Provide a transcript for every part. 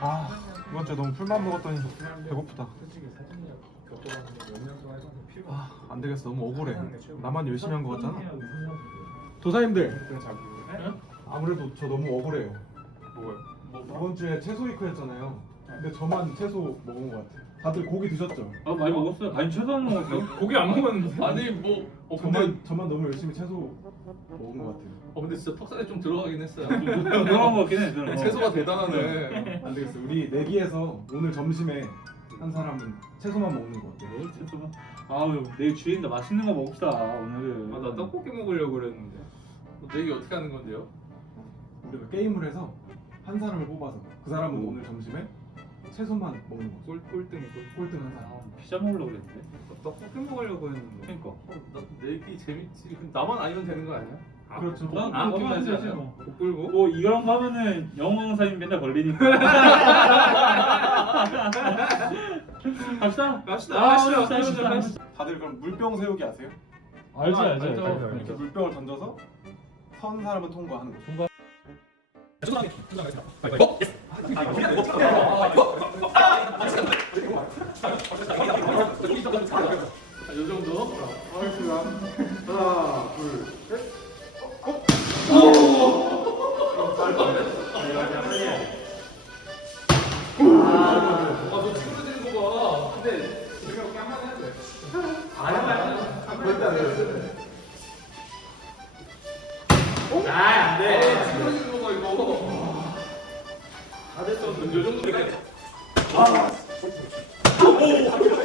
아 이번 주에 너무 풀만 먹었더니 배고프다. 아, 안 되겠어. 너무 억울해. 나만 열심히 한 거 같잖아. 도사님들. 아무래도 저 너무 억울해요. 뭐요? 이번 주에 채소 위크였잖아요. 근데 저만 채소 먹은 것 같아. 다들 고기 드셨죠? 아 많이 먹었어요. 아니 최소 안 먹었어요. 고기 안 먹었는데. 아니 뭐. 어 근데 저만 저만 너무 열심히 채소 먹은 것 같아요. 어 근데 진짜 턱살에 좀 들어가긴 했어요. 들어간 거 같긴 해. 저는. 채소가 대단하네. 안 되겠어. 우리 내기에서 오늘 점심에 한 사람은 채소만 먹는 거 어때? 뭘 채소만? 아유 내일 주일인데 맛있는 거 먹읍시다 오늘. 아, 나 떡볶이 먹으려고 그랬는데. 어, 내기 어떻게 하는 건데요? 우리가 게임을 해서 한 사람을 뽑아서 그 사람은 오늘 점심에 채소만 먹는 거. 꼴 꼴등이 꼴. 꼴등 한 사람. 아, 피자 먹으려고 그랬는데. 어, 떡볶이 먹으려고 했는데. 그러니까. 어, 나 내기 재밌지. 그럼 나만 아니면 되는 거 아니야? 그렇죠. 난 아, 그렇게 하지 않아요. 않아요. 못 끌고. 뭐 이거랑 거 하면은 영웅사님 맨날 걸리니까. 갑시다. 갑시다. 아, 갑시다, 가시죠, 갑시다. 가시죠. 다들 그럼 물병 세우기 아세요? 알죠, 알죠, 알죠, 알죠. 이렇게 물병을 던져서 선 사람은 통과하는 거죠. 통과. 아. 아, 안 돼. 다됐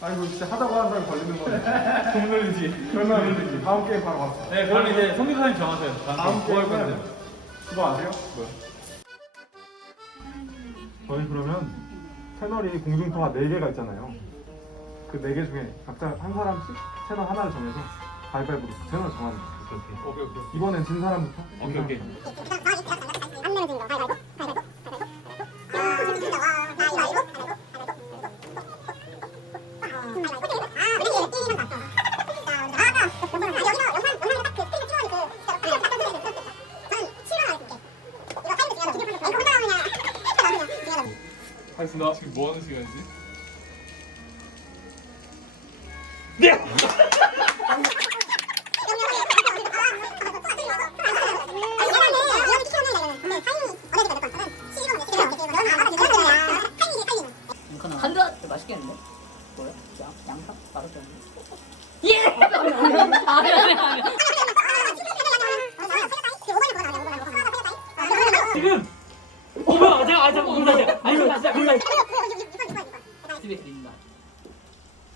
아이고 진짜 하다고 하는 사람 걸리는 거네. 돈 걸리지. 그러면 다음 게임 바로 갔어. 네, 그럼 이제 성기사님 정하세요. 다음 뭐할 게임은 건데? 그거 아세요? 뭐요? 저희 그러면 채널이 공중파가 4개가 있잖아요. 그 4개 중에 각자 한 사람씩 채널 하나를 정해서 가위바위보로 채널 정하는 거예요. 오케이, 오케이. 이번엔 진 사람부터. 오케이, 오케이. 안 내면 되는 거 가위바위보 가위바위보 가위바위보 하겠습니다. 지금 뭐 하는 시간이지?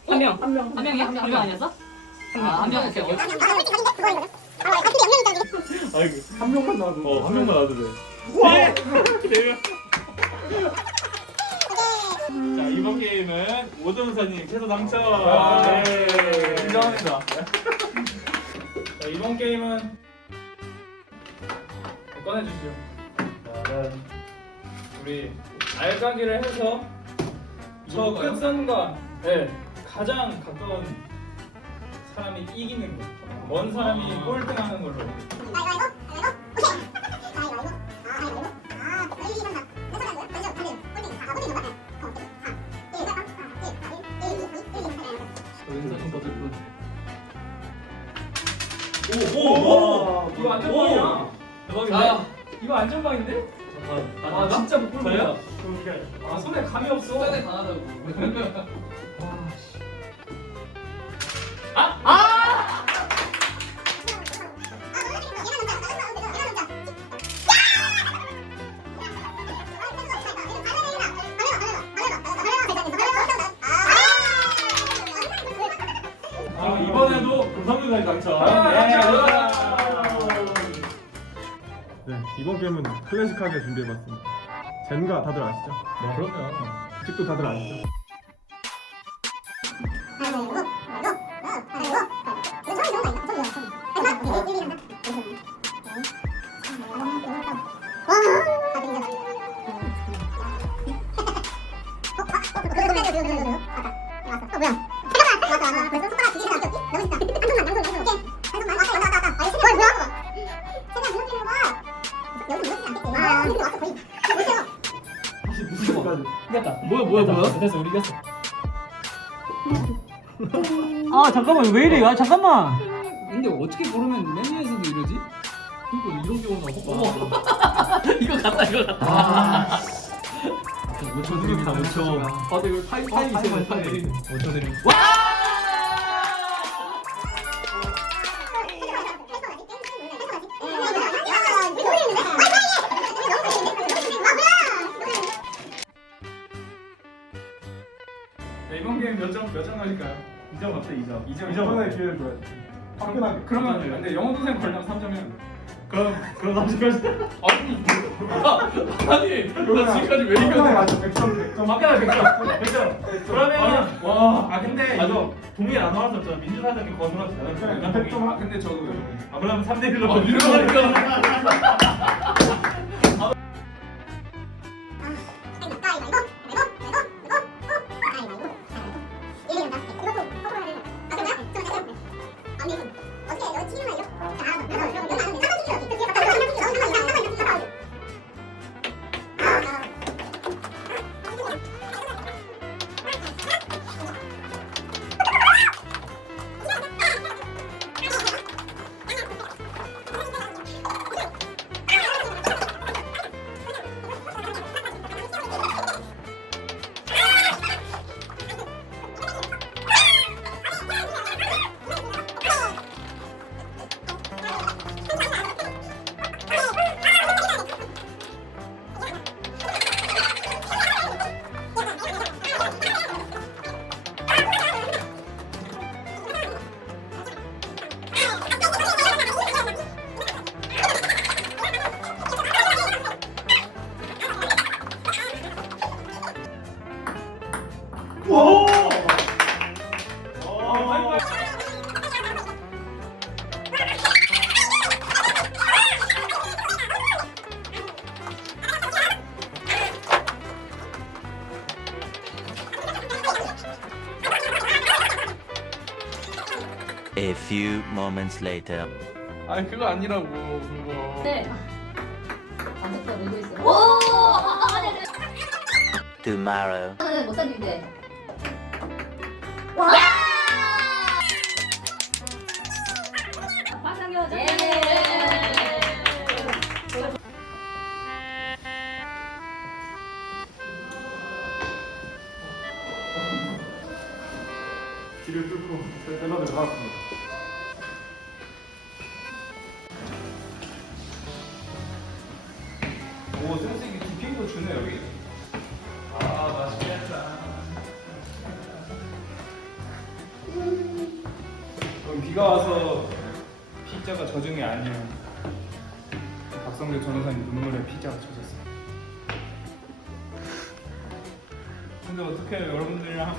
한 명 한 명 한 명이야? 한명 아니었어? 아 한 명 오케이 오케이 아이고. 한 명만 나와도. 어, 한 명만 놔도 돼. 네. 네. 자, 이번 게임은 오정사님 최소 당첨. 아, 네. 인정합니다. 자, 이번 게임은 꺼내주시죠. 짠. 우리 알까기를 해서 저 끝선과 네, 가장 가까운 사람이 이기는 거. 먼 사람이 꼴등하는 걸로. 오, 오, 이거 안전방이야. 대박이네. 이거 안전방인데? 아, 진짜 못 보는 거야. 아 손에 감이 없어. 손에 강하다고. 아! 아! 아 이번에도 금성균까지 당첨. 아, 네, 감사합니다. 네, 이번 게임은 클래식하게 준비해봤습니다. 젠가 다들 아시죠? 네, 그럼요. 규칙도 다들 아시죠? 여 아 잠깐만 왜 이래? 아 잠깐만. 근데 어떻게 고르면 메뉴에서도 이러지? 그러니까 이런 경우는 없고. 이거 같다, 이거 같다. 5초 드립니다, 5초. 아, 근데 이거 타임, 타임 있어요, 타임. 5초 드립니다. 와! 네, 이번 게임 몇점 몇점 가실까요? 2점 어때? 2점. 2점. 이번에 기회를 줘야지. 화끈하게. 그러면 근데 영어 동생 걸면 3점이면 그럼 그럼 3점 아니 아니 나 지금까지 왜 화끈하게 이겼어? 맞죠? 100점 100점. 막가라 100점 100점 그러면 와 아 근데 이거 동일 안 나왔었잖아 민주사장님 거절하지 않았어요 그래, 100점 아 근데 저도 아 그러면 3대 1로 아, 이러니까. 오! Few moments later. 아니, 그거 아니라고, 그거. 네. 안 됐어, 놀고 있어. 오! 아, 아. Tomorrow. 아, 못. 화상여 예. 샐러드를 나왔습니다. 오 센스있게 디핑도 주네 여기. 아 맛있겠다. 그럼 비가 와서 피자가 젖은 게 아니야 박성재 전호사님 눈물에 피자가 젖었어 근데 어떻게 여러분들이랑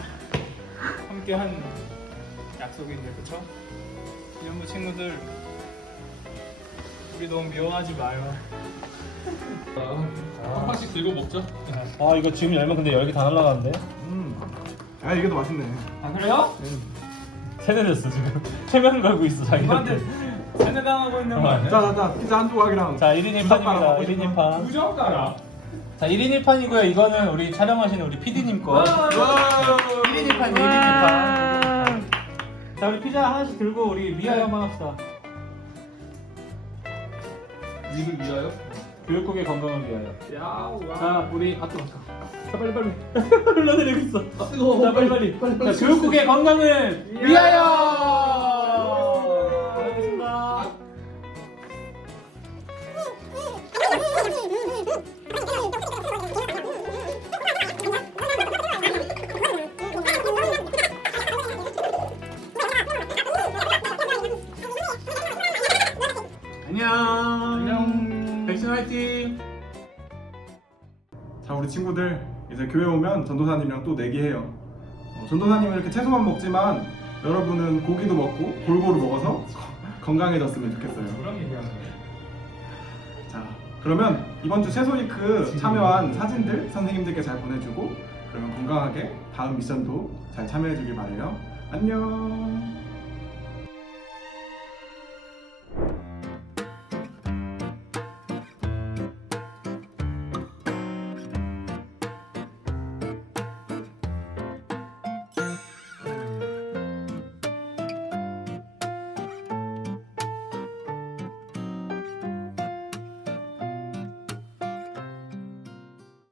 함께 한 약속인데 그쵸? 이연부 친구들 우리 너무 미워하지 마요 한 판씩 들고 먹자. 아 이거 지금 열면 근데 열기 다 날라가는데? 음. 아 이게 더 맛있네. 아 그래요? 세뇌됐어 지금 최면 걸고 있어 자기한테 세뇌당하고 있는 거 아니야? 자자자 피자 한 조각이랑. 자 1인 1판입니다 1인 1판 무조건 가라 자 1인 1판이고요 이거는 우리 촬영하시는 우리 PD님 거 1인 1판 1인 1판 자 우리 피자 하나씩 들고 우리 위하여 한번 합시다. 이걸 위하여? 교육국의 건강을 위하여 야우. 자 우리 아 뜨거 자. 빨리 빨리. 흘러내리고 있어. 아, 뜨거워. 자 빨리 빨리. 자 교육국의 건강을 위하여 교회 오면 전도사님이랑 또 내기해요. 어, 전도사님은 이렇게 채소만 먹지만 여러분은 고기도 먹고 골고루 먹어서 건강해졌으면 좋겠어요. 얘기하는. 자, 그러면 이번 주 채소위크 참여한 사진들 선생님들께 잘 보내주고 그러면 건강하게 다음 미션도 잘 참여해주길 바래요. 안녕.